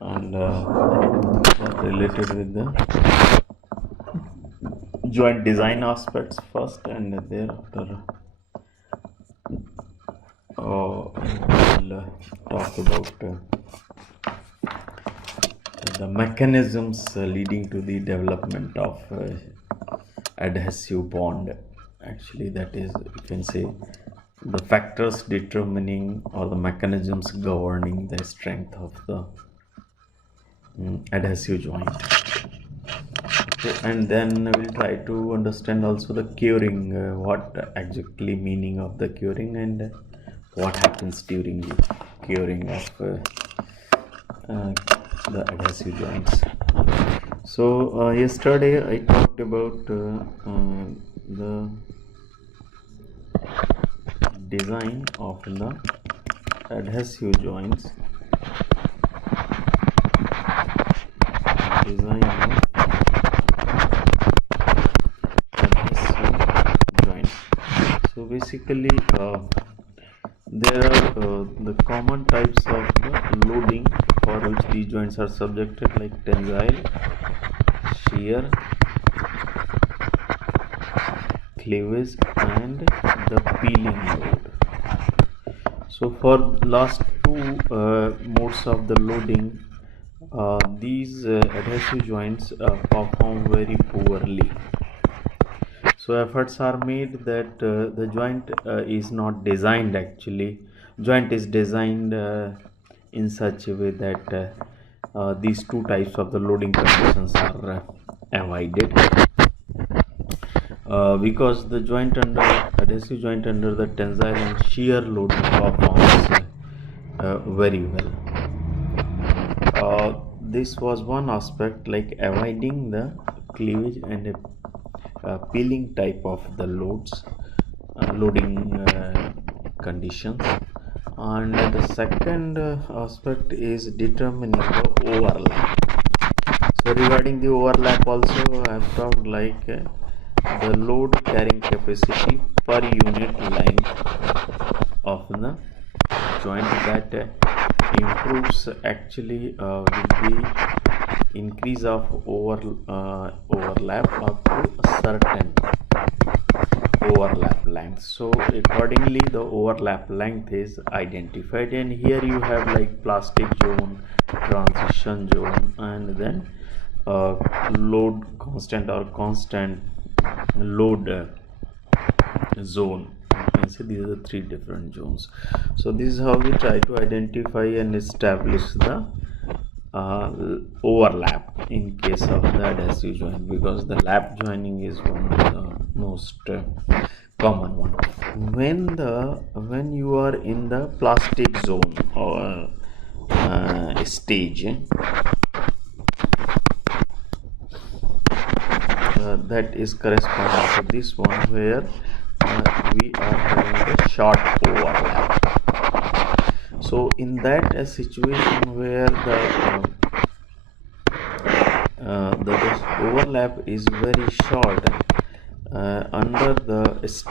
and related with the joint design aspects first, and thereafter we'll talk about the mechanisms leading to the development of adhesive bond. Actually, that is, you can say, the factors determining or the mechanisms governing the strength of the adhesive joint. Okay, and then we'll try to understand also the curing, what exactly meaning of the curing, and what happens during the curing of the adhesive joints. So yesterday I talked about the design of the adhesive joints. Design of adhesive joints. So basically, there are the common types of the loading for which these joints are subjected, like tensile, shear, cleavage, and the peeling load. So for last two modes of the loading, these adhesive joints perform very poorly. So efforts are made that the joint is not designed, actually joint is designed in such a way that these two types of the loading conditions are avoided, because the joint under adhesive joint under the tensile and shear load performs very well. This was one aspect, like avoiding the cleavage and peeling type of the loading conditions. And the second aspect is determining the overlap. So regarding the overlap also, I have talked like the load carrying capacity per unit length of the joint that improves actually with the increase of overlap up to a certain overlap length. So accordingly the overlap length is identified, and here you have like plastic zone, transition zone, and then load constant or constant load zone. You can see these are the three different zones. So this is how we try to identify and establish the overlap in case of the adhesive joint, because the lap joining is one of the most common one. When you are in the plastic zone or stage, that is corresponding to this one, where we are having a short overlap. So in that situation where the overlap is very short, under this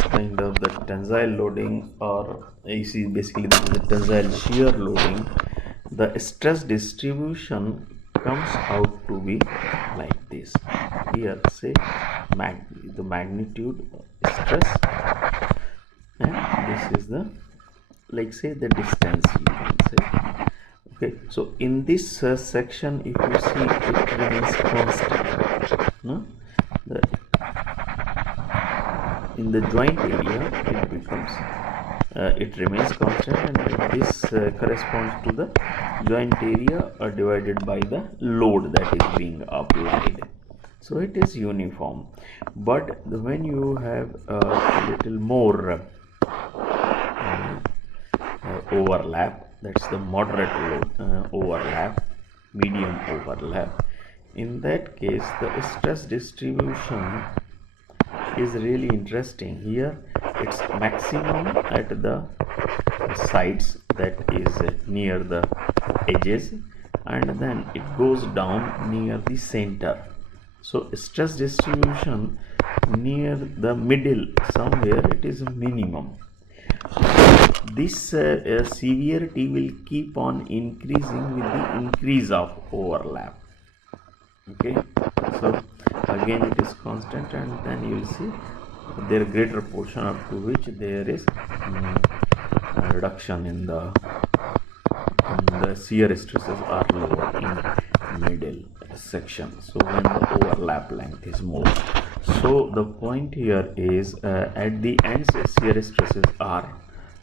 kind of the tensile loading, or you see basically this is the tensile shear loading, the stress distribution comes out to be like this. Here say the magnitude stress, and this is the, like say, the distance, you can say. Okay, so in this section, if you see, it remains constant, no? In the joint area it becomes it remains constant, and this corresponds to the joint area divided by the load that is being applied. So it is uniform. But when you have a little more overlap, that's the moderate load overlap, medium overlap, in that case the stress distribution is really interesting. Here it's maximum at the sides, that is near the edges, and then it goes down near the center. So stress distribution near the middle somewhere, it is minimum. this severity will keep on increasing with the increase of overlap. Okay, so again it is constant, and then you will see there greater portion up to which there is a reduction in the shear stresses are lower in middle section, so when the overlap length is more. So the point here is at the ends shear stresses are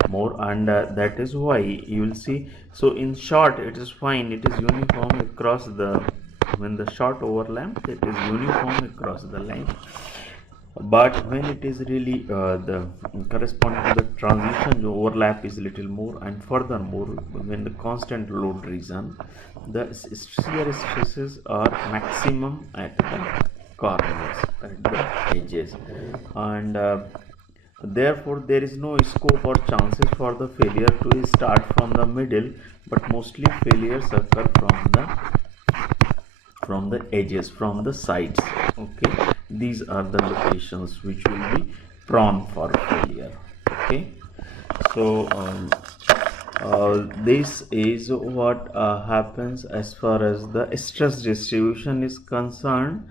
more, and that is why you will see. So in short, it is fine, it is uniform across the, when the short overlap, it is uniform across the length. But when it is really the corresponding to the transition, the overlap is little more, and furthermore when the constant load region, the shear stresses are maximum at the corners, at the edges, and therefore there is no scope or chances for the failure to start from the middle, but mostly failures occur from the edges, from the sides. Okay, these are the locations which will be prone for failure. Okay, so this is what happens as far as the stress distribution is concerned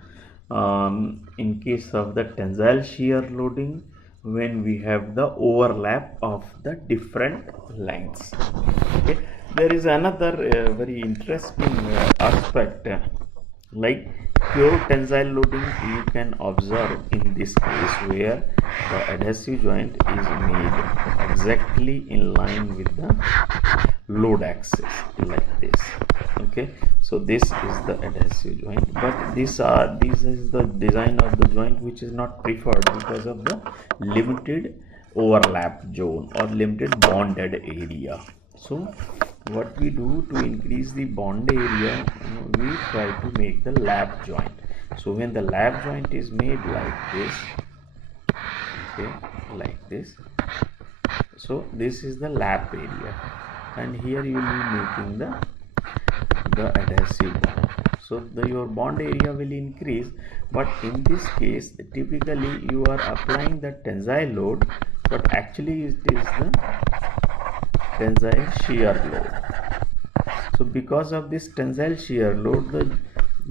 in case of the tensile shear loading, when we have the overlap of the different lengths. Okay, there is another very interesting aspect, like pure tensile loading you can observe in this case, where the adhesive joint is made exactly in line with the load axis, like this. Okay, so this is the adhesive joint, but this is the design of the joint which is not preferred because of the limited overlap zone or limited bonded area. So what we do to increase the bond area, we try to make the lap joint. So when the lap joint is made like this, okay, like this, so this is the lap area, and here you will be making the adhesive bond. So your bond area will increase, but in this case typically you are applying the tensile load, but actually it is the tensile shear load. So because of this tensile shear load,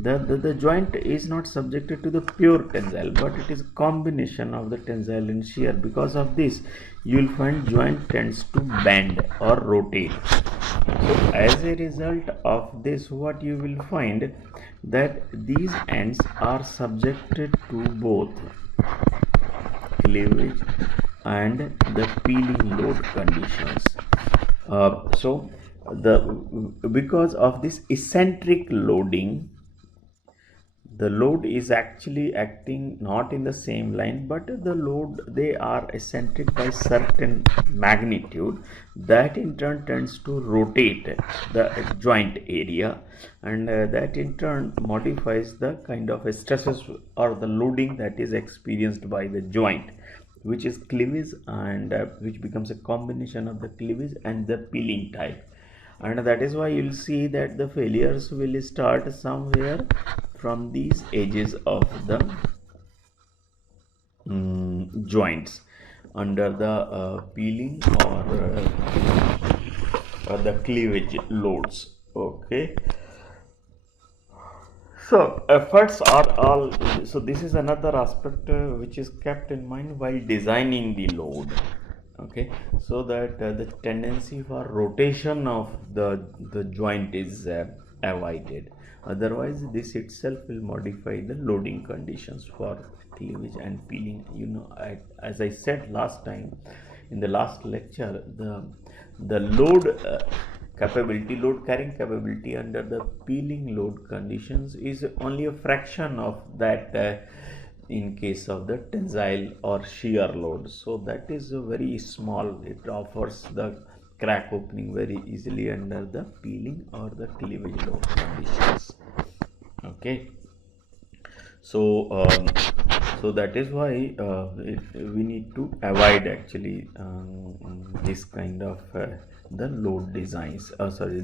the joint is not subjected to the pure tensile, but it is a combination of the tensile and shear. Because of this, you will find joint tends to bend or rotate. So as a result of this, what you will find that these ends are subjected to both cleavage and the peeling load conditions. So because of this eccentric loading, the load is actually acting not in the same line, but the load, they are eccentric by certain magnitude, that in turn tends to rotate the joint area, and that in turn modifies the kind of stresses or the loading that is experienced by the joint, which is cleavage, and which becomes a combination of the cleavage and the peeling type. And that is why you will see that the failures will start somewhere from these edges of the joints under the peeling or the cleavage loads. Okay, so efforts are all, so this is another aspect which is kept in mind while designing the load. Okay, so that the tendency for rotation of the joint is avoided. Otherwise this itself will modify the loading conditions for cleavage and peeling. You know, as I said last time in the last lecture, the load capability, load carrying capability under the peeling load conditions is only a fraction of that in case of the tensile or shear load. So that is a very small, it offers the crack opening very easily under the peeling or the cleavage load conditions. Okay, so so that is why we need to avoid actually this kind of the load designs,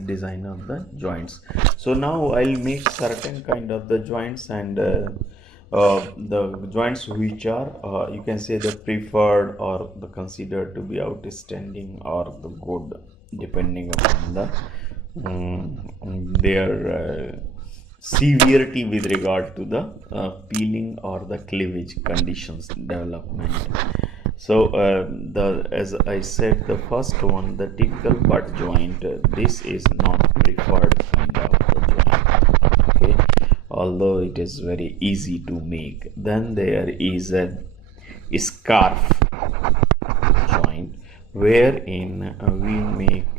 design of the joints. So now I'll make certain kind of the joints, and the joints which are you can say the preferred or the considered to be outstanding or the good, depending upon the their severity with regard to the peeling or the cleavage conditions development. So the as I said, the first one, the typical butt joint, this is not preferred kind of the joint, okay, although it is very easy to make. Then there is a scarf joint, wherein we make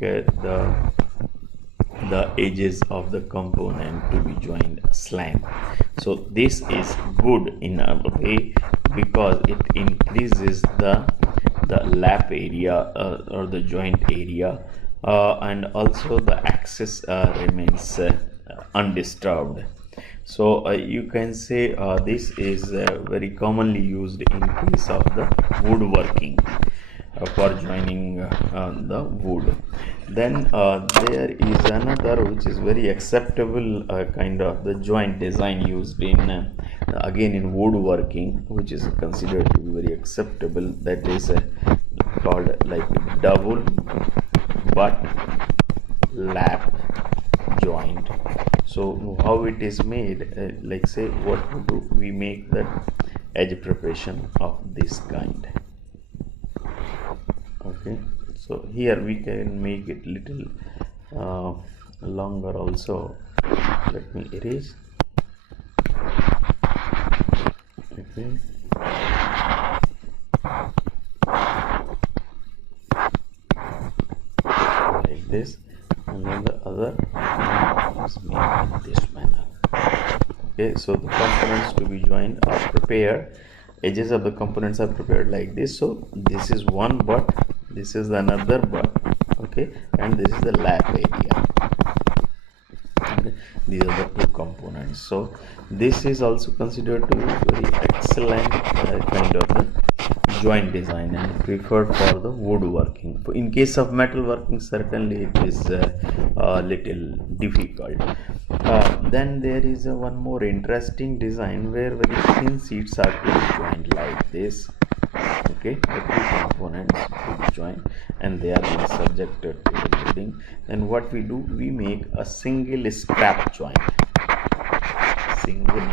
the edges of the component to be joined slant. So this is good in a way because it increases the lap area or the joint area, and also the axis remains undisturbed. So you can say this is very commonly used in case of the woodworking for joining the wood. Then there is another which is very acceptable kind of the joint design used in again in woodworking, which is considered to be very acceptable. That is called like double butt lap joint. So how it is made, like say what we do, we make the edge preparation of this kind. Okay, so here we can make it little longer also. Let me erase. Okay, like this, and then the other is made in this manner. Okay, so the components to be joined are prepared, edges of the components are prepared like this. So this is one butt, this is another butt, okay, and this is the lap area. Okay, these are the two components. So this is also considered to be very excellent kind of the joint design and preferred for the woodworking. In case of metalworking, certainly it is a little difficult. Then there is one more interesting design where very thin sheets are to be joined like this. Okay, the two components to be joined and they are being subjected to the loading. Then what we do, we make a single strap joint. Single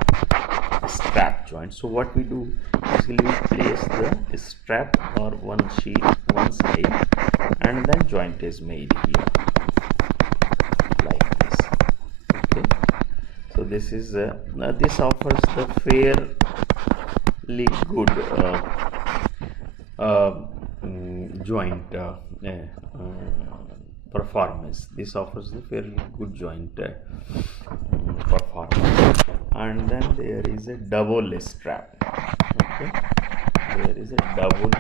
strap joint. So what we do, basically we place the strap or one sheet one side, and then joint is made here like this. Okay, so this is this offers the fairly good joint performance. This offers the fairly good joint performance. And then there is a double strap. Okay, there is a double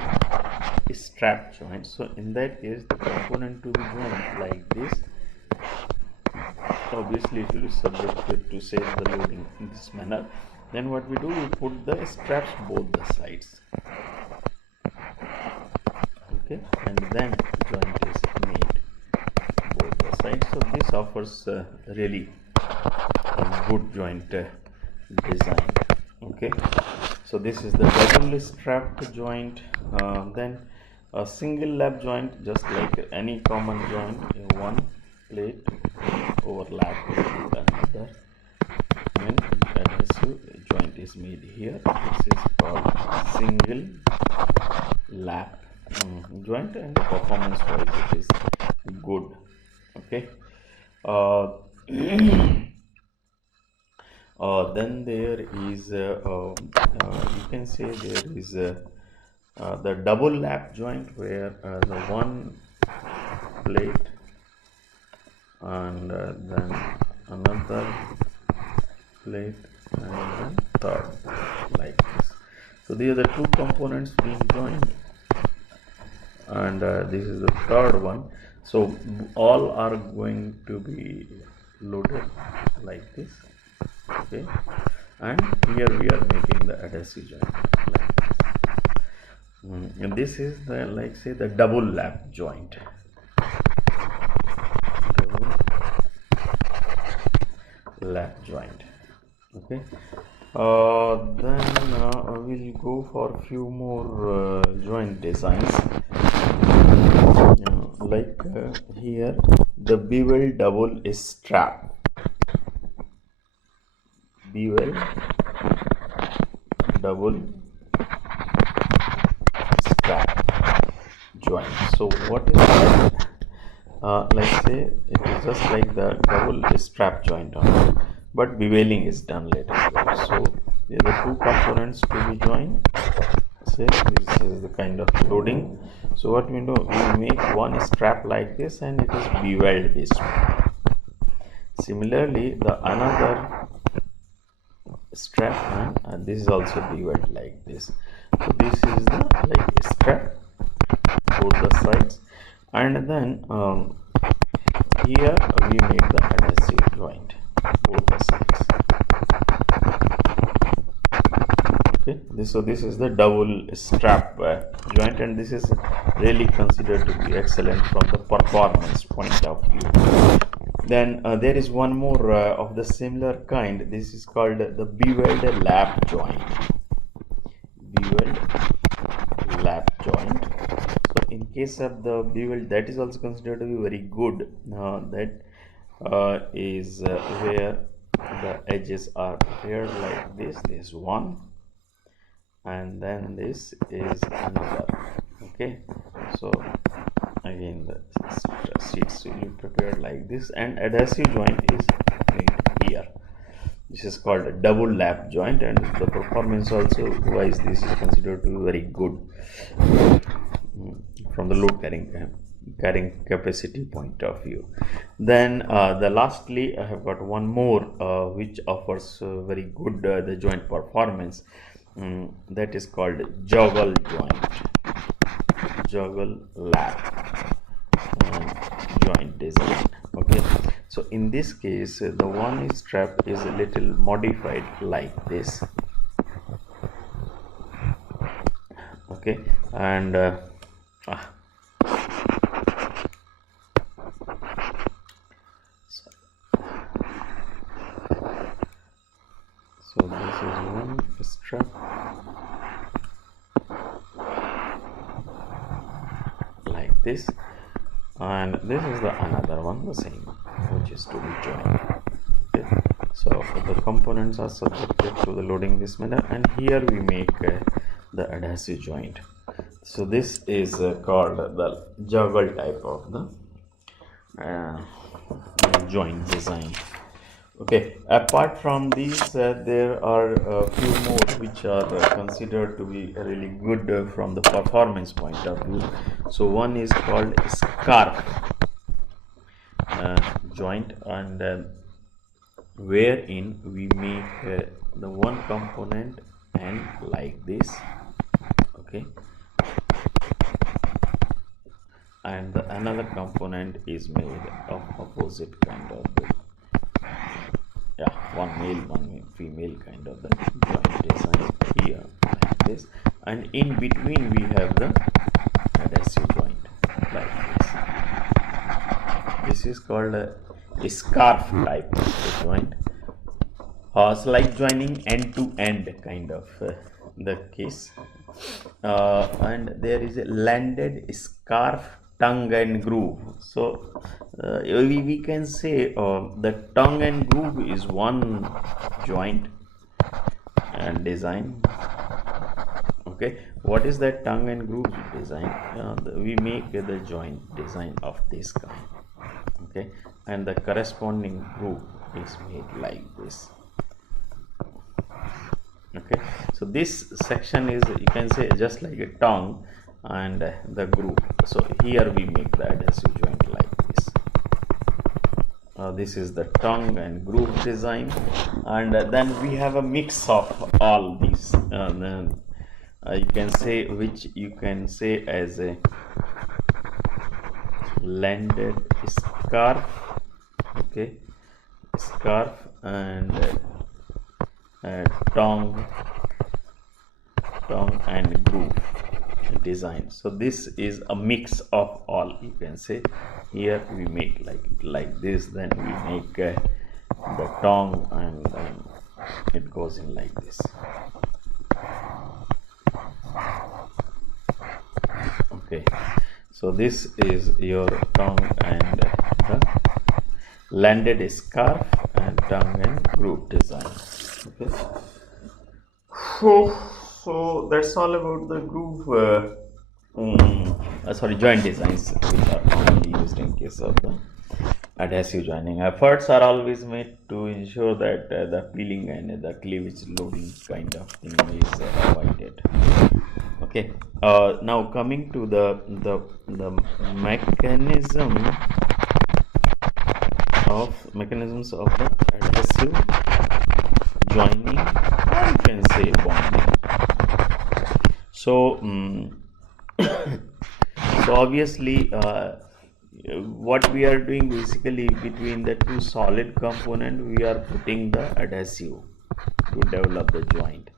strap joint. So in that case, the component to be joined like this, obviously it will be subjected to say the loading in this manner. Then what we do, we put the straps both the sides. Okay, and then joint is made both the sides. So this offers really a good joint design. Okay, so this is the double strapped joint. Then a single lap joint, just like any common joint, one plate overlap with another, and adhesive joint is made here. This is called single lap joint, and performance wise it is good. Okay, then there is you can say there is the double lap joint, where the one plate and then another plate and then third, like this. So these are the two components being joined, and this is the third one. So all are going to be loaded like this. Okay, and here we are making the adhesive joint like this. And this is the, like say, the double lap joint. Double lap joint. Okay, Then we'll go for few more joint designs. Like here, the bevel double strap. Bevel double strap joint. So what is that? Let's say it is just like the double strap joint on it, but beveling is done later. So there are two components to be joined. Say this is the kind of loading. So what we do, we make one strap like this and it is beveled this way. Similarly, the another strap and this is also beveled like this. So this is the like strap both the sides, and then here we make the adhesive joint both the sides. Okay, this is the double strap joint, and this is really considered to be excellent from the performance point of view. Then there is one more of the similar kind. This is called the beveled lap joint. Beveled lap joint. So in case of the bevel, that is also considered to be very good. That is where the edges are prepared like this. This one, and then this is another. Okay, so again the seats will be prepared like this, and adhesive joint is made here. This is called a double lap joint, and the performance also wise this is considered to be very good from the load carrying capacity point of view. Then the lastly I have got one more which offers very good the joint performance. That is called joggle joint, joggle lap joint design. Okay, so in this case the one strap is a little modified like this. Okay, and so this is one strap like this, and this is the another one, the same, which is to be joined. Okay, so the components are subjected to the loading this manner, and here we make the adhesive joint. So this is called the joggle type of the joint design. Okay, apart from these there are a few more which are considered to be really good from the performance point of view. So one is called scarf joint, and wherein we make the one component and like this. Okay, and the another component is made of opposite kind of the, one male one female kind of the joint design here like this, and in between we have the adhesive joint like this. This is called a scarf type of the joint. It's like joining end to end kind of the case, and there is a landed scarf tongue and groove. So we can say the tongue and groove is one joint and design. Okay, what is that tongue and groove design? We make the joint design of this kind. Okay, and the corresponding groove is made like this. Okay, so this section is, you can say, just like a tongue and the groove. So here we make the adhesive joint like this. This is the tongue and groove design, and then we have a mix of all these. You can say, which you can say as a landed scarf. Okay, scarf and tongue and groove design. So this is a mix of all, you can say. Here we make like this, then we make the tongue and it goes in like this. Okay, so this is your tongue and the landed scarf and tongue and groove design. Okay, so that's all about the groove joint designs which are commonly used in case of the adhesive joining. Efforts are always made to ensure that the peeling and the cleavage loading kind of thing is avoided. Okay, now coming to the mechanisms of the adhesive joining, or you can say bonding. So so obviously what we are doing basically, between the two solid component we are putting the adhesive to develop the joint,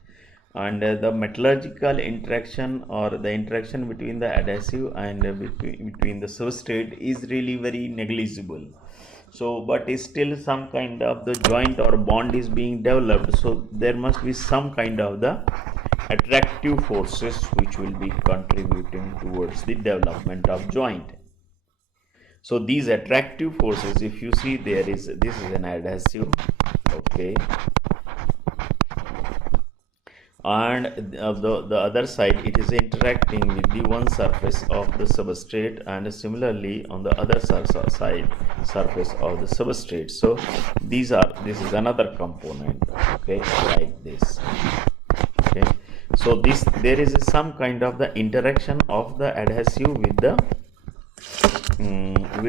and the metallurgical interaction or the interaction between the adhesive and between the substrate is really very negligible. So but is still some kind of the joint or bond is being developed, so there must be some kind of the attractive forces which will be contributing towards the development of joint. So these attractive forces, if you see, this is an adhesive, okay, and the other side it is interacting with the one surface of the substrate, and similarly on the other side surface of the substrate. So this is another component, okay, like this. Okay, so there is some kind of the interaction of the adhesive with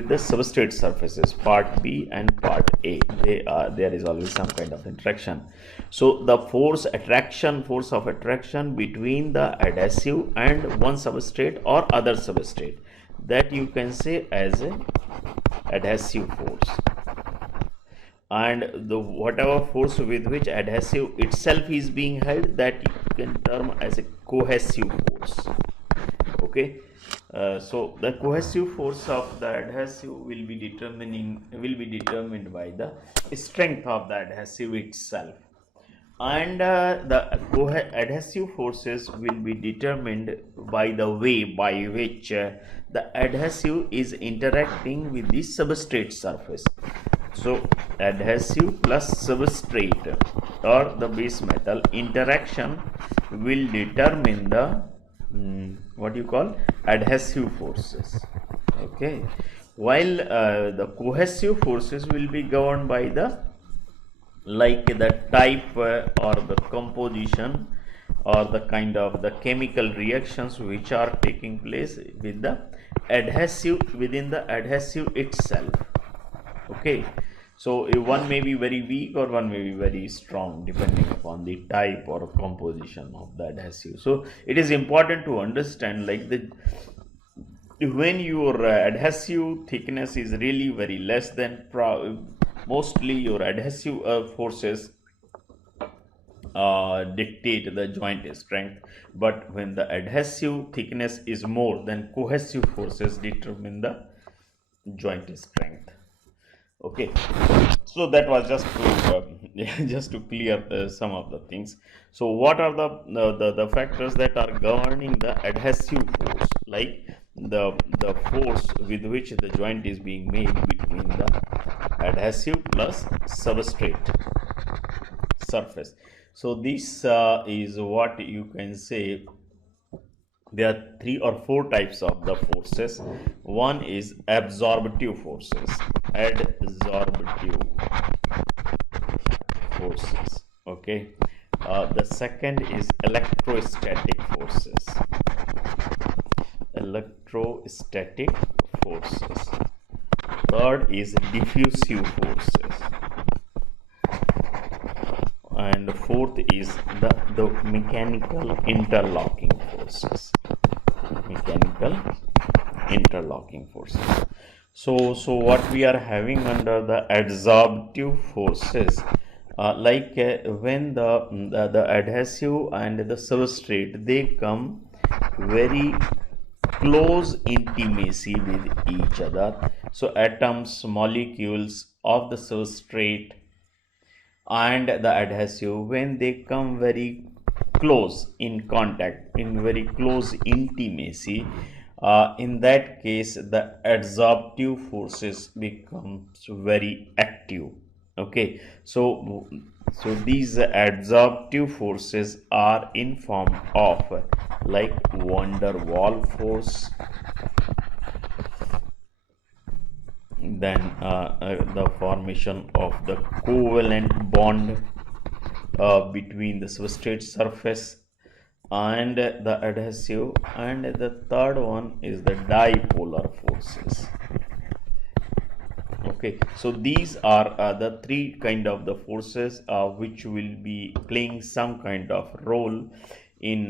the substrate surfaces, part B and part A. There is always some kind of interaction. So the force of attraction between the adhesive and one substrate or other substrate, that you can say as a adhesive force, and the whatever force with which adhesive itself is being held, that you can term as a cohesive force. Okay, so the cohesive force of the adhesive will be determined by the strength of the adhesive itself, and the adhesive forces will be determined by the way by which the adhesive is interacting with the substrate surface. So adhesive plus substrate or the base metal interaction will determine the what you call adhesive forces. Okay, while the cohesive forces will be governed by the type or the composition or the kind of the chemical reactions which are taking place with the adhesive within the adhesive itself. Okay, so one may be very weak or one may be very strong depending upon the type or composition of the adhesive. So it is important to understand, like, when your adhesive thickness is really very less, then mostly your adhesive forces dictate the joint strength, but when the adhesive thickness is more, then cohesive forces determine the joint strength. Okay, so that was just to just to clear some of the things. So what are the factors that are governing the adhesive force, like the force with which the joint is being made between the adhesive plus substrate surface. So this is what you can say. There are 3 or 4 types of the forces. One is absorptive forces. Okay, the second is electrostatic forces. Third is diffusive forces, and fourth is the mechanical interlocking forces. So what we are having under the adsorptive forces, when the adhesive and the substrate, they come very close intimacy with each other. So atoms, molecules of the substrate and the adhesive, when they come very close in contact, in very close intimacy, in that case the adsorptive forces becomes very active. Okay, so these adsorptive forces are in form of like van der Waal force, then the formation of the covalent bond between the substrate surface and the adhesive, and the third one is the dipolar forces. Okay, so these are the three kind of the forces which will be playing some kind of role in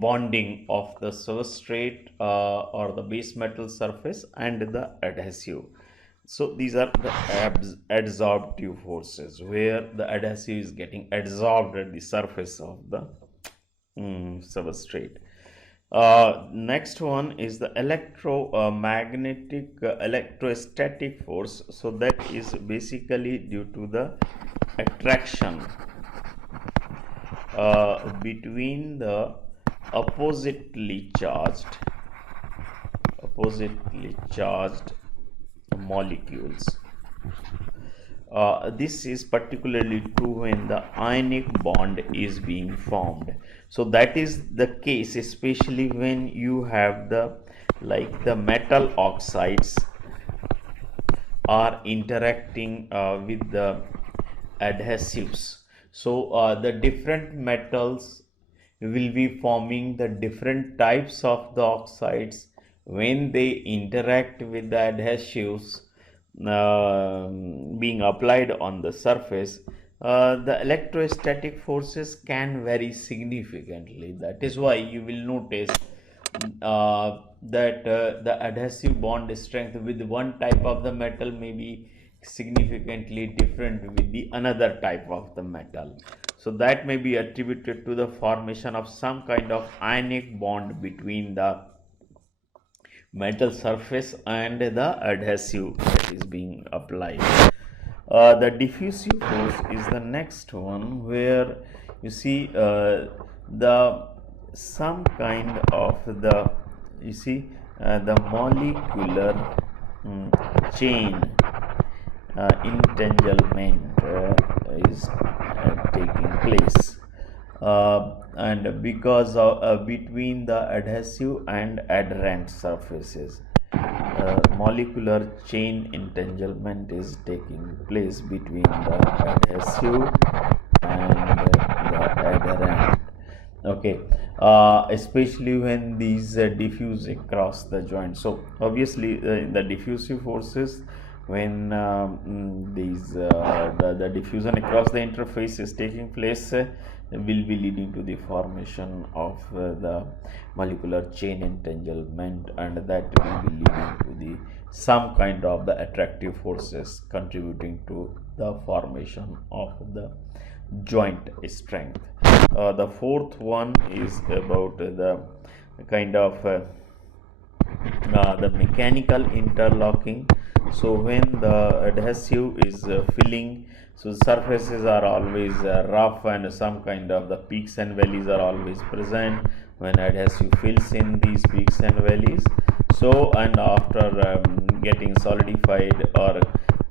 bonding of the substrate or the base metal surface and the adhesive. So these are the adsorptive forces, where the adhesive is getting adsorbed at the surface of the substrate. Next one is the electromagnetic electrostatic force. So that is basically due to the attraction between the oppositely charged molecules. This is particularly true when the ionic bond is being formed. So that is the case especially when you have the like the metal oxides are interacting with the adhesives. So the different metals will be forming the different types of the oxides. When they interact with the adhesives being applied on the surface, the electrostatic forces can vary significantly. That is why you will notice that the adhesive bond strength with one type of the metal may be significantly different with the another type of the metal. So that may be attributed to the formation of some kind of ionic bond between the metal surface and the adhesive that is being applied. The diffusive force is the next one, where you see the some kind of the the molecular chain entanglement is taking place, and because of between the adhesive and adherent surfaces, molecular chain entanglement is taking place between the adhesive and the adherent. Okay, especially when these diffuse across the joint. So obviously the diffusive forces, when the diffusion across the interface is taking place, will be leading to the formation of the molecular chain entanglement, and that will be leading to the some kind of the attractive forces contributing to the formation of the joint strength. The fourth one is about the kind of the mechanical interlocking. So when the adhesive is filling, so surfaces are always rough, and some kind of the peaks and valleys are always present when adhesive fills in these peaks and valleys. So, and after getting solidified or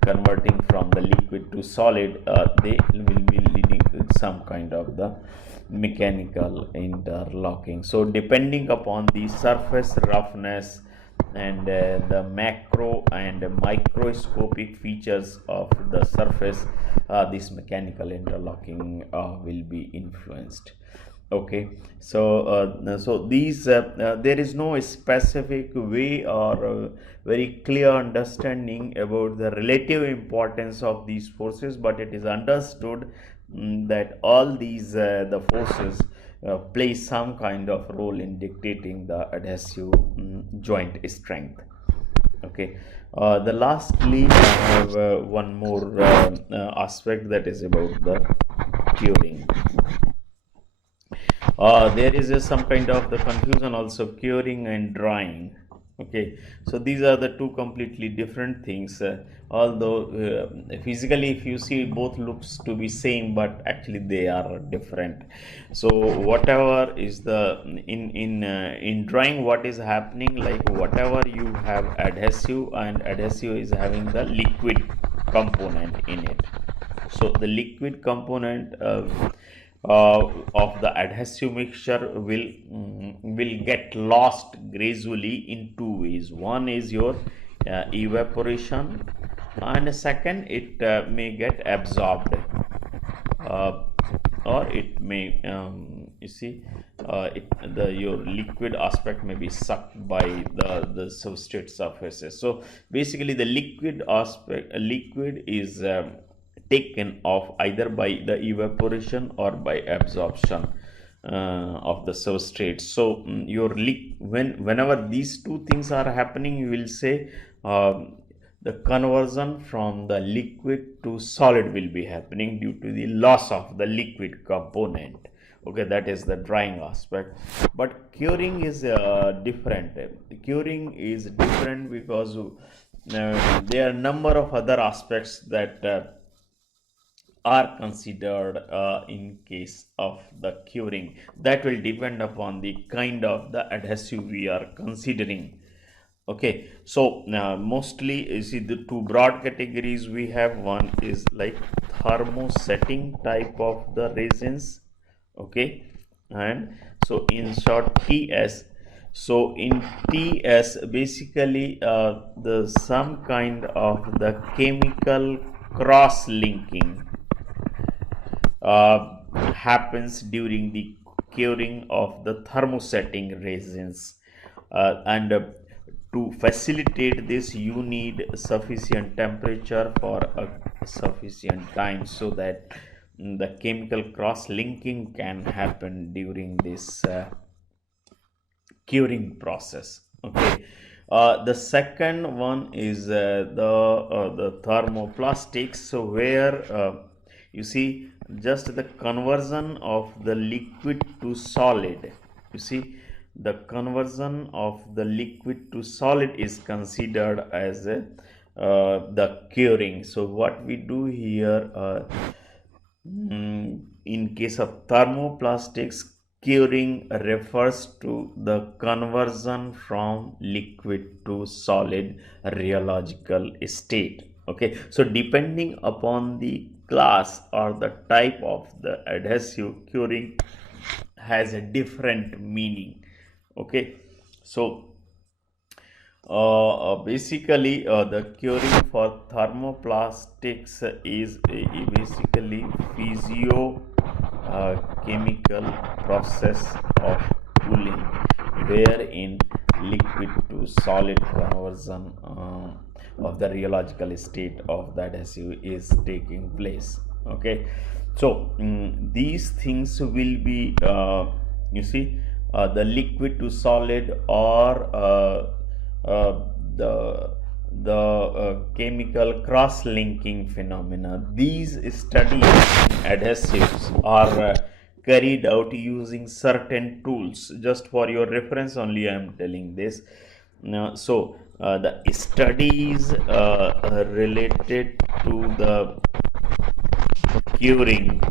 converting from the liquid to solid, they will be leading to some kind of the mechanical interlocking. So depending upon the surface roughness and the macro and microscopic features of the surface, this mechanical interlocking will be influenced. Okay, so these there is no specific way or very clear understanding about the relative importance of these forces, but it is understood that all these the forces play some kind of role in dictating the adhesive joint strength. Okay, the lastly I have one more aspect, that is about the curing. There is some kind of the confusion also, curing and drying. Okay, so these are the two completely different things, although physically if you see both looks to be same, but actually they are different. So whatever is the in drawing, what is happening, like whatever you have adhesive, and adhesive is having the liquid component in it. So the liquid component of the adhesive mixture will get lost gradually in two ways. One is your evaporation, and second, it may get absorbed, uh, or it may you see the your liquid aspect may be sucked by the substrate surfaces. So basically the liquid aspect, liquid is taken off either by the evaporation or by absorption of the substrate. So your whenever these two things are happening, you will say the conversion from the liquid to solid will be happening due to the loss of the liquid component. Okay, that is the drying aspect. But curing is different. Curing is different because there are a number of other aspects that are considered in case of the curing. That will depend upon the kind of the adhesive we are considering. Okay, so mostly you see the two broad categories we have. One is like thermosetting type of the resins. Okay, and so in short TS. So in TS basically the some kind of the chemical cross linking happens during the curing of the thermosetting resins, and to facilitate this you need sufficient temperature for a sufficient time, so that the chemical cross linking can happen during this curing process. Okay, the second one is the thermoplastics. So where you see just the conversion of the liquid to solid. You see the conversion of the liquid to solid is considered as the curing. So what we do here, in case of thermoplastics, curing refers to the conversion from liquid to solid rheological state. Okay, so depending upon the class or the type of the adhesive, curing has a different meaning. Okay, so basically the curing for thermoplastics is basically physio chemical process of cooling, wherein liquid to solid conversion of the rheological state of the adhesive is taking place. Okay, so these things will be you see the liquid to solid, or uh, the chemical cross-linking phenomena. These studies in adhesives are carried out using certain tools. Just for your reference only, I am telling this. So the studies related to the curing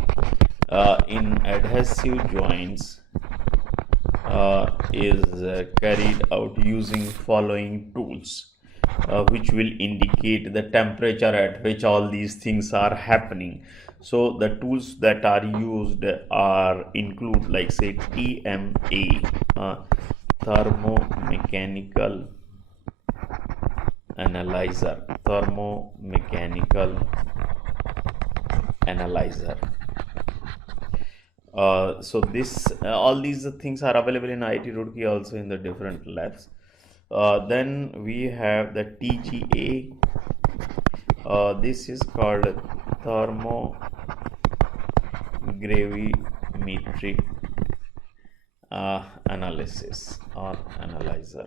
in adhesive joints is carried out using following tools, which will indicate the temperature at which all these things are happening. So the tools that are used are include, like say, TMA, thermomechanical analyzer. So this all these things are available in IIT Roorkee, also in the different labs. Then we have the TGA. This is called thermogravimetric analysis or analyzer.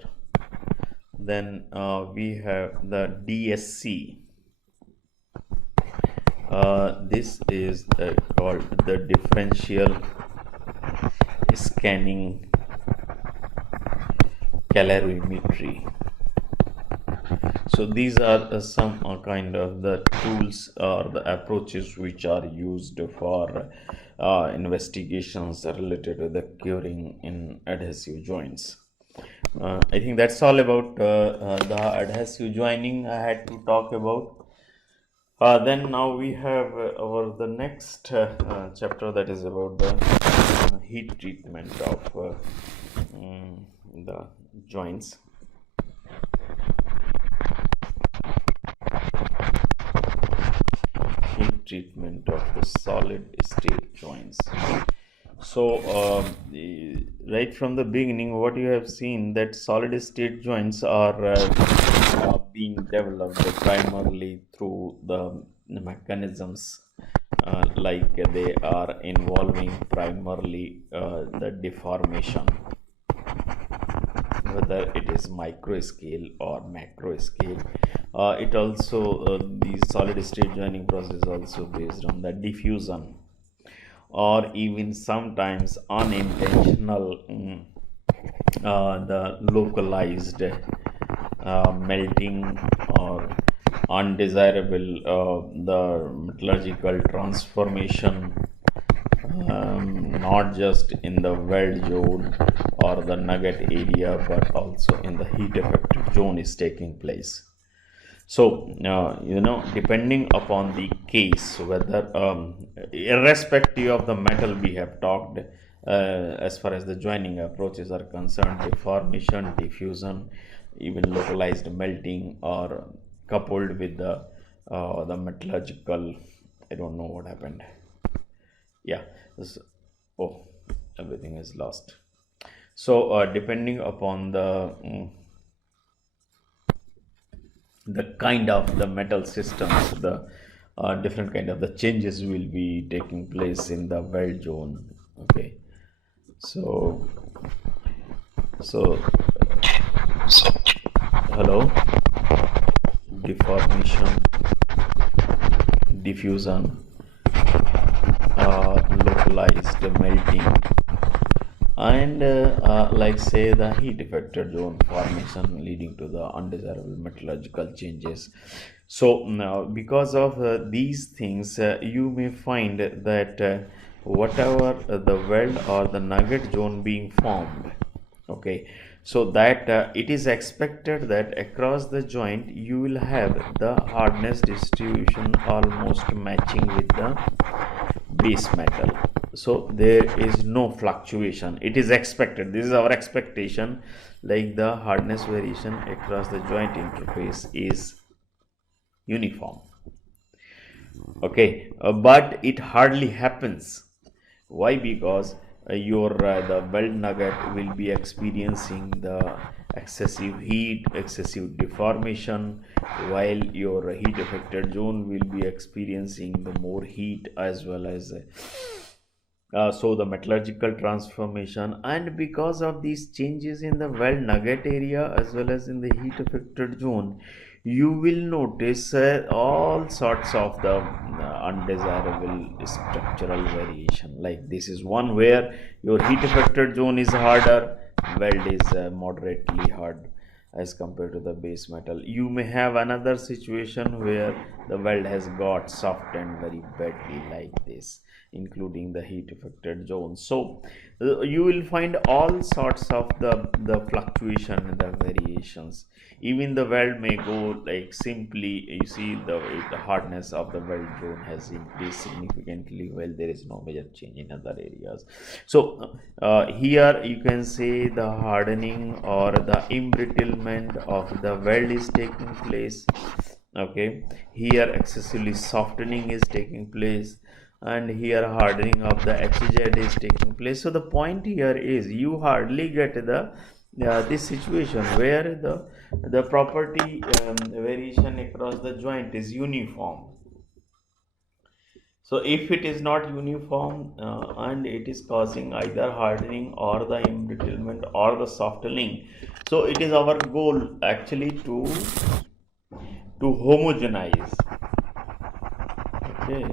Then we have the DSC. This is called the differential scanning calorimetry. So these are some kind of the tools or the approaches which are used for investigations related to the curing in adhesive joints. I think that's all about the adhesive joining I had to talk about. Then now we have our the next chapter, that is about the heat treatment of the joints. Heat treatment of the solid state joints. So right from the beginning, what you have seen, that solid state joints are being developed primarily through the mechanisms like they are involving primarily the deformation, whether it is micro scale or macro scale. It also the solid state joining process is also based on the diffusion or even sometimes unintentional the localized melting or undesirable the metallurgical transformation, not just in the weld zone or the nugget area but also in the heat affected zone is taking place. So, depending upon the case, whether irrespective of the metal we have talked, as far as the joining approaches are concerned, deformation, diffusion, even localized melting, or coupled with the metallurgical, I don't know what happened. Yeah, oh, everything is lost. So, depending upon the kind of the metal systems, the different kind of the changes will be taking place in the weld zone. Okay, so hello, deformation, diffusion, localized melting, and like say the heat affected zone formation leading to the undesirable metallurgical changes. So now because of these things, you may find that whatever the weld or the nugget zone being formed, okay, so that it is expected that across the joint you will have the hardness distribution almost matching with the base metal. So there is no fluctuation, it is expected, this is our expectation, like the hardness variation across the joint interface is uniform. Okay, but it hardly happens. Why? Because your the weld nugget will be experiencing the excessive heat, excessive deformation, while your heat affected zone will be experiencing the more heat as well as so the metallurgical transformation. And because of these changes in the weld nugget area as well as in the heat affected zone, you will notice all sorts of the undesirable structural variation. Like this is one where your heat affected zone is harder, weld is moderately hard as compared to the base metal. You may have another situation where the weld has got softened very badly like this, including the heat affected zone. So you will find all sorts of the fluctuation and the variations. Even the weld may go like simply, you see the hardness of the weld zone has increased significantly while there is no major change in other areas. So here you can say the hardening or the embrittlement of the weld is taking place. Okay, here excessively softening is taking place, and here hardening of the HZ is taking place. So the point here is you hardly get the this situation where the property variation across the joint is uniform. So if it is not uniform and it is causing either hardening or the embrittlement or the softening, so it is our goal actually to homogenize, okay,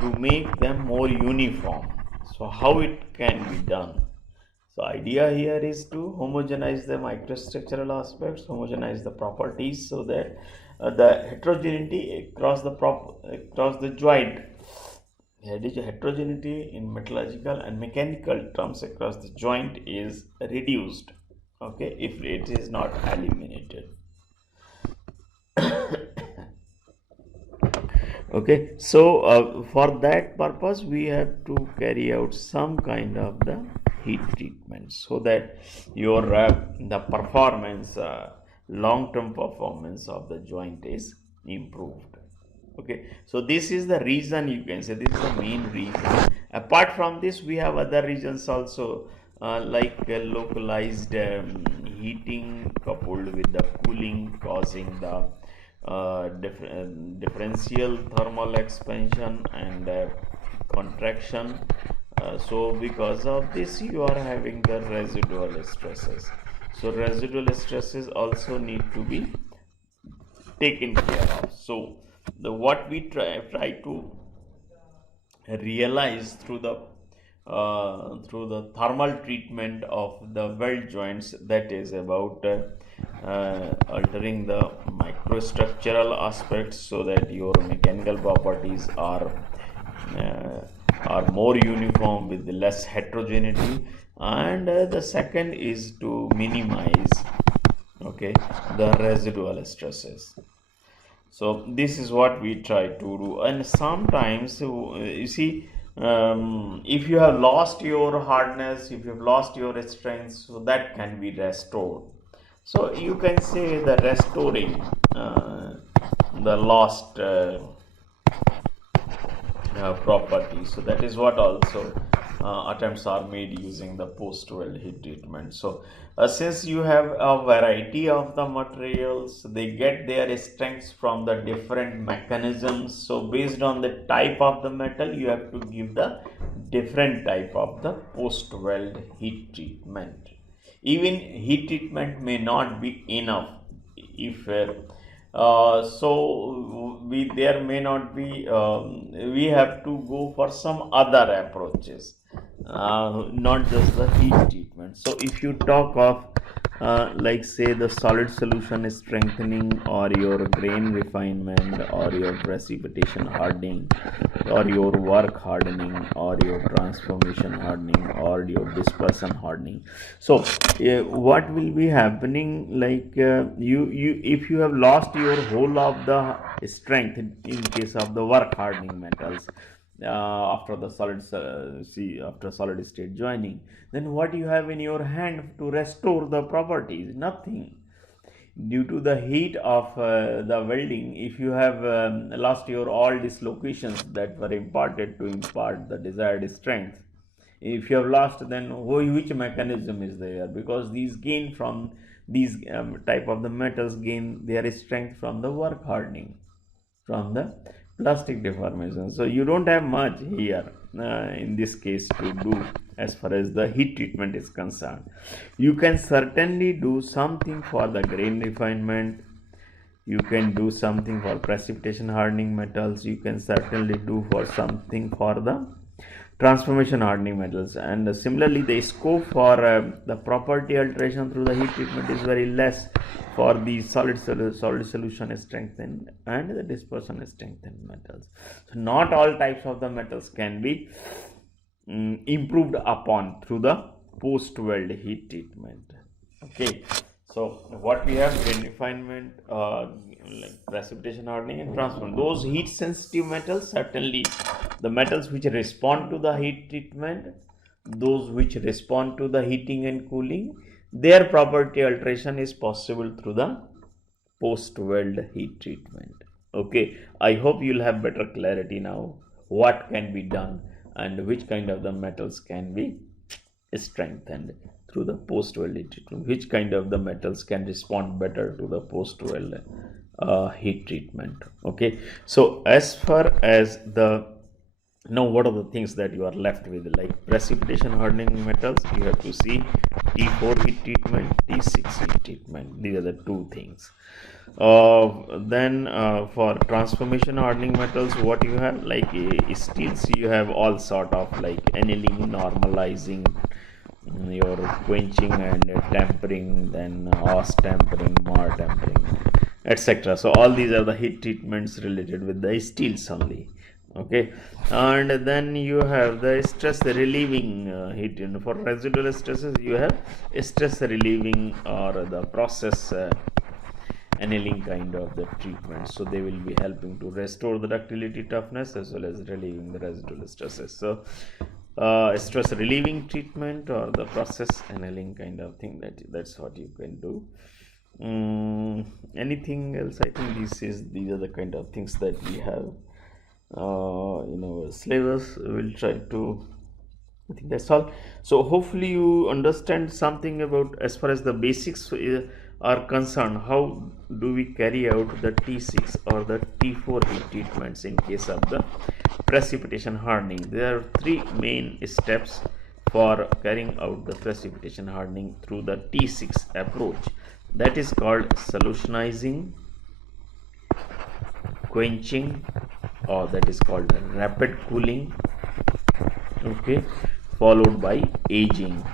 to make them more uniform. So how it can be done? So idea here is to homogenize the microstructural aspects, homogenize the properties, so that the heterogeneity across the joint, heterogeneity in metallurgical and mechanical terms across the joint is reduced. Okay, if it is not eliminated. Okay, so for that purpose we have to carry out some kind of the heat treatment, so that your the performance, long-term performance of the joint is improved. Okay, so this is the reason, you can say this is the main reason. Apart from this, we have other reasons also, like localized heating coupled with the cooling, causing the differential thermal expansion and contraction. So because of this, you are having the residual stresses. So residual stresses also need to be taken care of. So what we try to realize through the thermal treatment of the weld joints, that is about altering the microstructural aspects, so that your mechanical properties are more uniform with less heterogeneity. And the second is to minimize, okay, the residual stresses. So this is what we try to do. And sometimes you see, if you have lost your hardness, if you have lost your strength, so that can be restored. So you can say the restoring the lost property. So that is what also attempts are made using the post-weld heat treatment. So since you have a variety of the materials, they get their strengths from the different mechanisms. So based on the type of the metal, you have to give the different type of the post-weld heat treatment. Even heat treatment may not be enough. If so there may not be, we have to go for some other approaches, not just the heat treatment. So if you talk of like say the solid solution strengthening, or your grain refinement, or your precipitation hardening, or your work hardening, or your transformation hardening, or your dispersion hardening. So what will be happening, like you if you have lost your whole of the strength in case of the work hardening metals, after the after solid state joining, then what you have in your hand to restore the properties? Nothing. Due to the heat of the welding, if you have lost your all dislocations that were imparted to impart the desired strength, if you have lost, then which mechanism is there? Because these gain from these type of the metals gain their strength from the work hardening, from the plastic deformation. So you don't have much here in this case to do as far as the heat treatment is concerned. You can certainly do something for the grain refinement, you can do something for precipitation hardening metals, you can certainly do for something for the transformation hardening metals. And similarly, the scope for the property alteration through the heat treatment is very less for the solid solution strengthened and the dispersion strengthened metals. So not all types of the metals can be improved upon through the post weld heat treatment. Okay, so what we have, grain refinement, like precipitation hardening and transformation, those heat sensitive metals, certainly the metals which respond to the heat treatment, those which respond to the heating and cooling, their property alteration is possible through the post weld heat treatment. Okay, I hope you'll have better clarity now what can be done and which kind of the metals can be strengthened through the post weld heat treatment, which kind of the metals can respond better to the post weld heat treatment. Okay, so as far as the now, what are the things that you are left with? Like precipitation hardening metals, you have to see T4 heat treatment, T6 heat treatment. These are the two things. Then for transformation hardening metals, what you have, like steels, you have all sort of like annealing, normalizing, your quenching and tempering, then os tempering, mar tempering, etc. So all these are the heat treatments related with the steels only. Okay, and then you have the stress relieving heat. For residual stresses, you have stress relieving or the process annealing kind of the treatment. So they will be helping to restore the ductility, toughness, as well as relieving the residual stresses. So stress relieving treatment or the process annealing kind of thing, that's what you can do. Anything else? I think these are the kind of things that we have in our syllabus. We'll try to, I think that's all. So hopefully you understand something about, as far as the basics are concerned, how do we carry out the T6 or the T4 heat treatments in case of the precipitation hardening. There are three main steps for carrying out the precipitation hardening through the T6 approach. That is called solutionizing, quenching, or that is called rapid cooling, okay, followed by aging.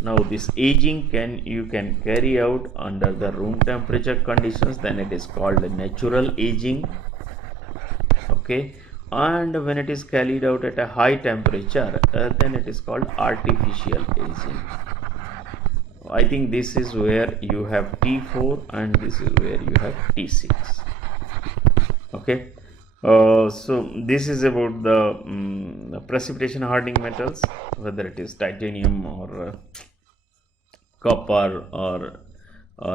Now this aging you can carry out under the room temperature conditions, then it is called natural aging, okay, and when it is carried out at a high temperature, then it is called artificial aging. I think this is where you have T4 and this is where you have T6. Okay, so this is about the precipitation hardening metals, whether it is titanium or copper or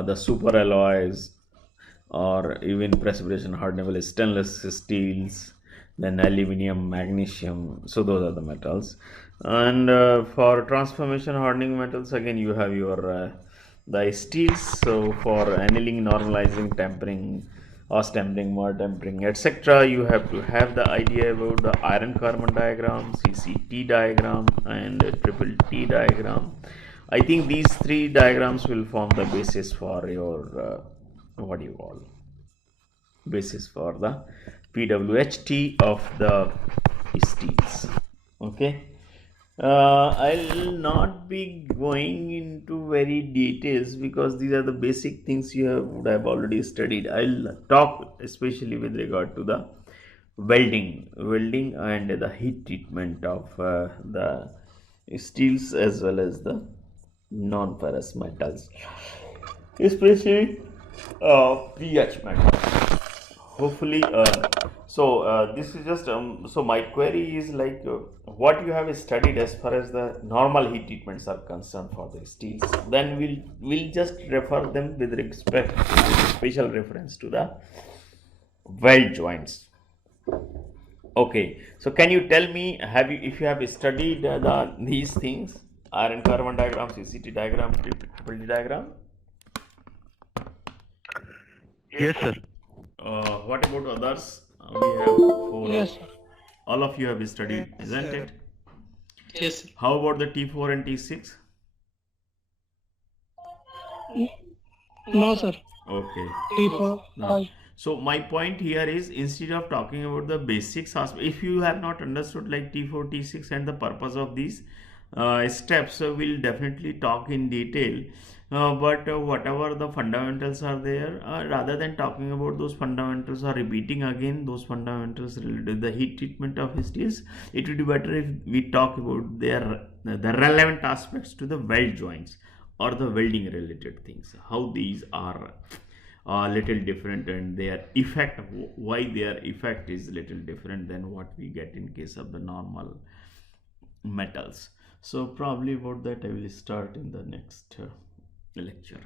the super alloys, or even precipitation hardenable stainless steels, then aluminum, magnesium. So those are the metals. And for transformation hardening metals, again you have your the steels. So for annealing, normalizing, tempering, os tempering, mar tempering, etc., you have to have the idea about the iron carbon diagram, CCT diagram, and triple T diagram. I think these three diagrams will form the basis for your what do you call, basis for the PWHT of the steels. Okay, I'll not be going into very details because these are the basic things would have already studied. I'll talk especially with regard to the welding and the heat treatment of the steels as well as the non-ferrous metals, especially pH metals. Hopefully, this is just so my query is like what you have studied as far as the normal heat treatments are concerned for the steels. Then we'll just refer them with respect, with special reference to the weld joints. Okay, so can you tell me, have you, if you have studied these things, iron carbon diagram, CCT diagram, triple D diagram? Yes, sir. What about others? We have four. Yes, sir. All of you have studied, Yes, isn't sir. it? Yes, sir. How about the T4 and T6? N- No, sir. Okay. T4, Now, 5. so my point here is, instead of talking about the basics aspect, if you have not understood like T4, T6 and the purpose of these steps, we'll definitely talk in detail. But whatever the fundamentals are there, rather than talking about those fundamentals or repeating again those fundamentals related to the heat treatment of steels, it would be better if we talk about the relevant aspects to the weld joints or the welding related things, how these are a little different, and their effect, why their effect is little different than what we get in case of the normal metals. So probably about that I will start in the next lecture.